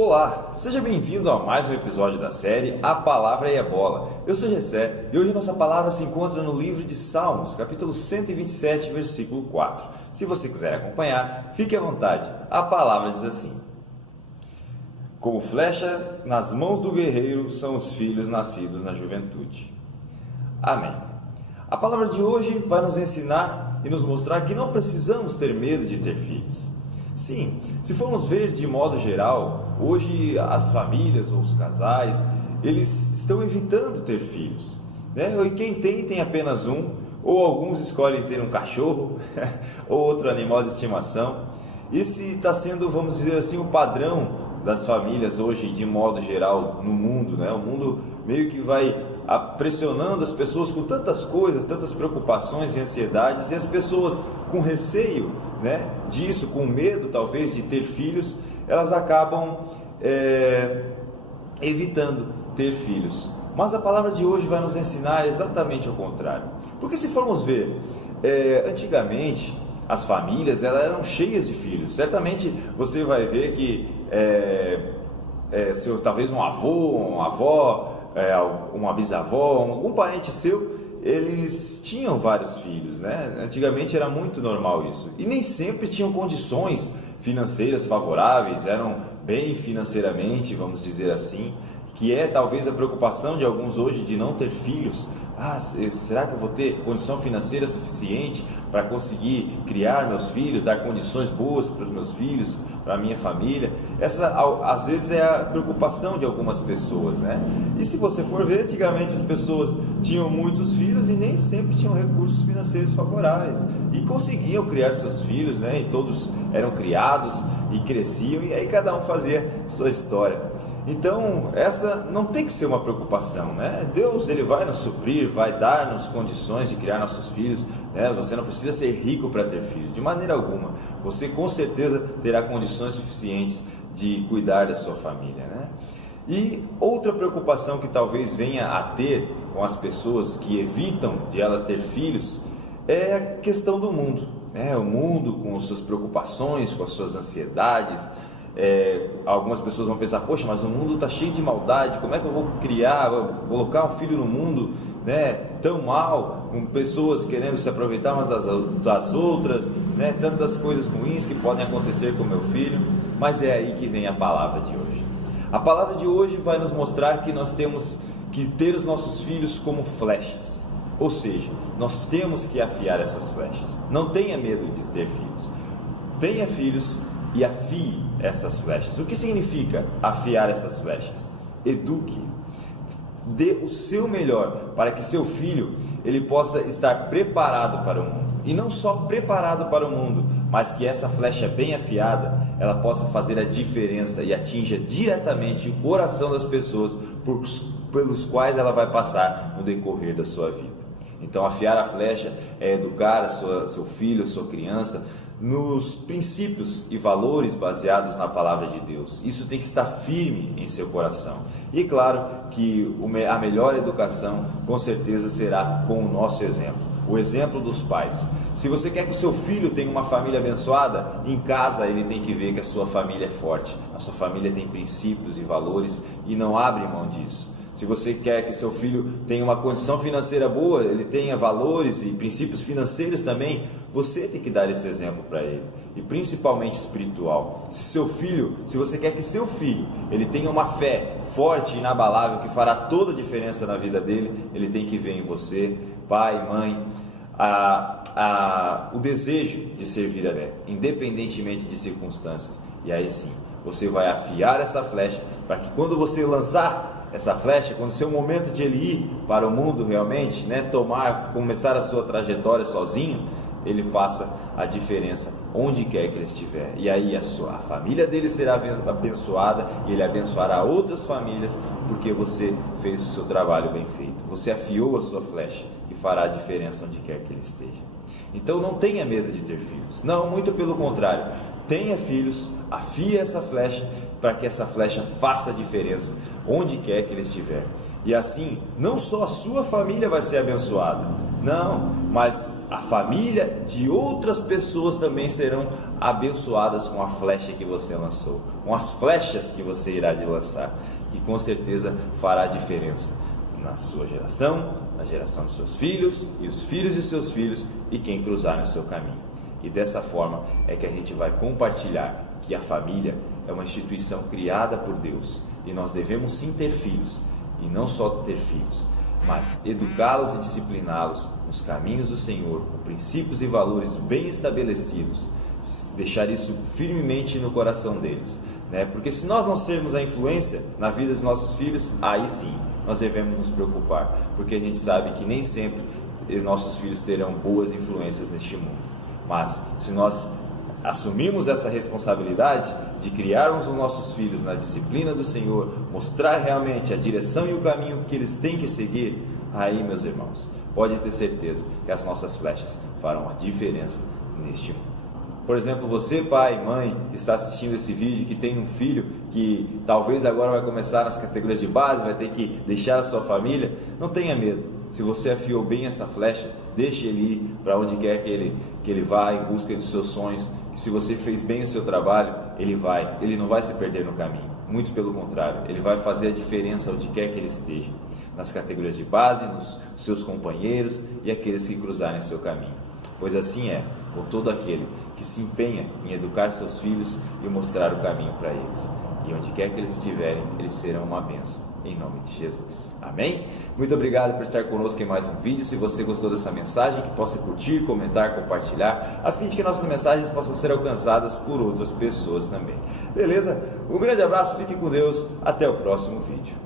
Olá, seja bem-vindo a mais um episódio da série A Palavra e a Bola. Eu sou Gessé e hoje nossa palavra se encontra no livro de Salmos, capítulo 127, versículo 4. Se você quiser acompanhar, fique à vontade. A palavra diz assim: Como flecha nas mãos do guerreiro são os filhos nascidos na juventude. Amém. A palavra de hoje vai nos ensinar e nos mostrar que não precisamos ter medo de ter filhos. Sim, se formos ver de modo geral, hoje as famílias ou os casais, eles estão evitando ter filhos, né? E quem tem apenas um, ou alguns escolhem ter um cachorro ou outro animal de estimação. Esse está sendo, vamos dizer assim, o padrão das famílias hoje de modo geral no mundo, né? O mundo meio que vai pressionando as pessoas com tantas coisas, tantas preocupações e ansiedades, e as pessoas com receio, né, disso, com medo talvez de ter filhos, elas acabam evitando ter filhos. Mas a palavra de hoje vai nos ensinar exatamente o contrário. Porque se formos ver, antigamente as famílias elas eram cheias de filhos. Certamente você vai ver que talvez um avô, uma avó, uma bisavó, algum parente seu, eles tinham vários filhos, né? Antigamente era muito normal isso. E nem sempre tinham condições financeiras favoráveis, eram bem financeiramente, vamos dizer assim, que é talvez a preocupação de alguns hoje de não ter filhos. Será que eu vou ter condição financeira suficiente para conseguir criar meus filhos, dar condições boas para os meus filhos, para a minha família? Essa, às vezes, é a preocupação de algumas pessoas, né? E se você for ver, antigamente as pessoas tinham muitos filhos e nem sempre tinham recursos financeiros favoráveis e conseguiam criar seus filhos, né? E todos eram criados e cresciam, e aí cada um fazia sua história. Então, essa não tem que ser uma preocupação, né? Deus, Ele vai nos suprir, vai dar-nos condições de criar nossos filhos, né? Você não precisa ser rico para ter filhos, de maneira alguma. Você com certeza terá condições suficientes de cuidar da sua família, né? E outra preocupação que talvez venha a ter com as pessoas que evitam de elas ter filhos é a questão do mundo, né? O mundo com as suas preocupações, com as suas ansiedades. Algumas pessoas vão pensar: poxa, mas o mundo está cheio de maldade, como é que eu vou colocar um filho no mundo, né, tão mal, com pessoas querendo se aproveitar umas das outras, né, tantas coisas ruins que podem acontecer com meu filho. Mas é aí que vem a palavra de hoje. A palavra de hoje vai nos mostrar que nós temos que ter os nossos filhos como flechas, ou seja, nós temos que afiar essas flechas. Não tenha medo de ter filhos, tenha filhos e afie essas flechas. O que significa afiar essas flechas? Eduque, dê o seu melhor para que seu filho ele possa estar preparado para o mundo. E não só preparado para o mundo, mas que essa flecha bem afiada, ela possa fazer a diferença e atinja diretamente o coração das pessoas pelos quais ela vai passar no decorrer da sua vida. Então, afiar a flecha é educar seu filho, a sua criança, nos princípios e valores baseados na palavra de Deus. Isso tem que estar firme em seu coração. E claro que a melhor educação com certeza será com o nosso exemplo, o exemplo dos pais. Se você quer que o seu filho tenha uma família abençoada, em casa ele tem que ver que a sua família é forte, a sua família tem princípios e valores e não abre mão disso. Se você quer que seu filho tenha uma condição financeira boa, ele tenha valores e princípios financeiros também, você tem que dar esse exemplo para ele, e principalmente espiritual. Se você quer que seu filho ele tenha uma fé forte e inabalável que fará toda a diferença na vida dele, ele tem que ver em você, pai, mãe, o desejo de servir a Deus, independentemente de circunstâncias. E aí sim, você vai afiar essa flecha para que quando você lançar essa flecha, quando o seu momento de ele ir para o mundo realmente, né, começar a sua trajetória sozinho, ele faça a diferença onde quer que ele estiver. E aí a família dele será abençoada e ele abençoará outras famílias, porque você fez o seu trabalho bem feito. Você afiou a sua flecha, que fará a diferença onde quer que ele esteja. Então não tenha medo de ter filhos. Não, muito pelo contrário. Tenha filhos, afie essa flecha para que essa flecha faça a diferença onde quer que ele estiver. E assim, não só a sua família vai ser abençoada, Não, mas a família de outras pessoas também serão abençoadas com a flecha que você lançou, com as flechas que você irá de lançar, que com certeza fará diferença na sua geração, na geração dos seus filhos e os filhos de seus filhos e quem cruzar no seu caminho. E dessa forma é que a gente vai compartilhar que a família é uma instituição criada por Deus e nós devemos sim ter filhos, e não só ter filhos, mas educá-los e discipliná-los nos caminhos do Senhor, com princípios e valores bem estabelecidos, deixar isso firmemente no coração deles, né? Porque se nós não sermos a influência na vida dos nossos filhos, aí sim nós devemos nos preocupar, porque a gente sabe que nem sempre nossos filhos terão boas influências neste mundo. Mas se nós assumirmos essa responsabilidade de criarmos os nossos filhos na disciplina do Senhor, mostrar realmente a direção e o caminho que eles têm que seguir, aí, meus irmãos, pode ter certeza que as nossas flechas farão a diferença neste mundo. Por exemplo, você, pai, mãe, que está assistindo esse vídeo, que tem um filho que talvez agora vai começar nas categorias de base, vai ter que deixar a sua família, não tenha medo. Se você afiou bem essa flecha, deixe ele ir para onde quer que ele vá em busca dos seus sonhos. Que se você fez bem o seu trabalho, ele não vai se perder no caminho. Muito pelo contrário, ele vai fazer a diferença onde quer que ele esteja, nas categorias de base, nos seus companheiros e aqueles que cruzarem o seu caminho. Pois assim é com todo aquele que se empenha em educar seus filhos e mostrar o caminho para eles. E onde quer que eles estiverem, eles serão uma bênção. Em nome de Jesus. Amém? Muito obrigado por estar conosco em mais um vídeo. Se você gostou dessa mensagem, que possa curtir, comentar, compartilhar, a fim de que nossas mensagens possam ser alcançadas por outras pessoas também. Beleza? Um grande abraço, fique com Deus. Até o próximo vídeo.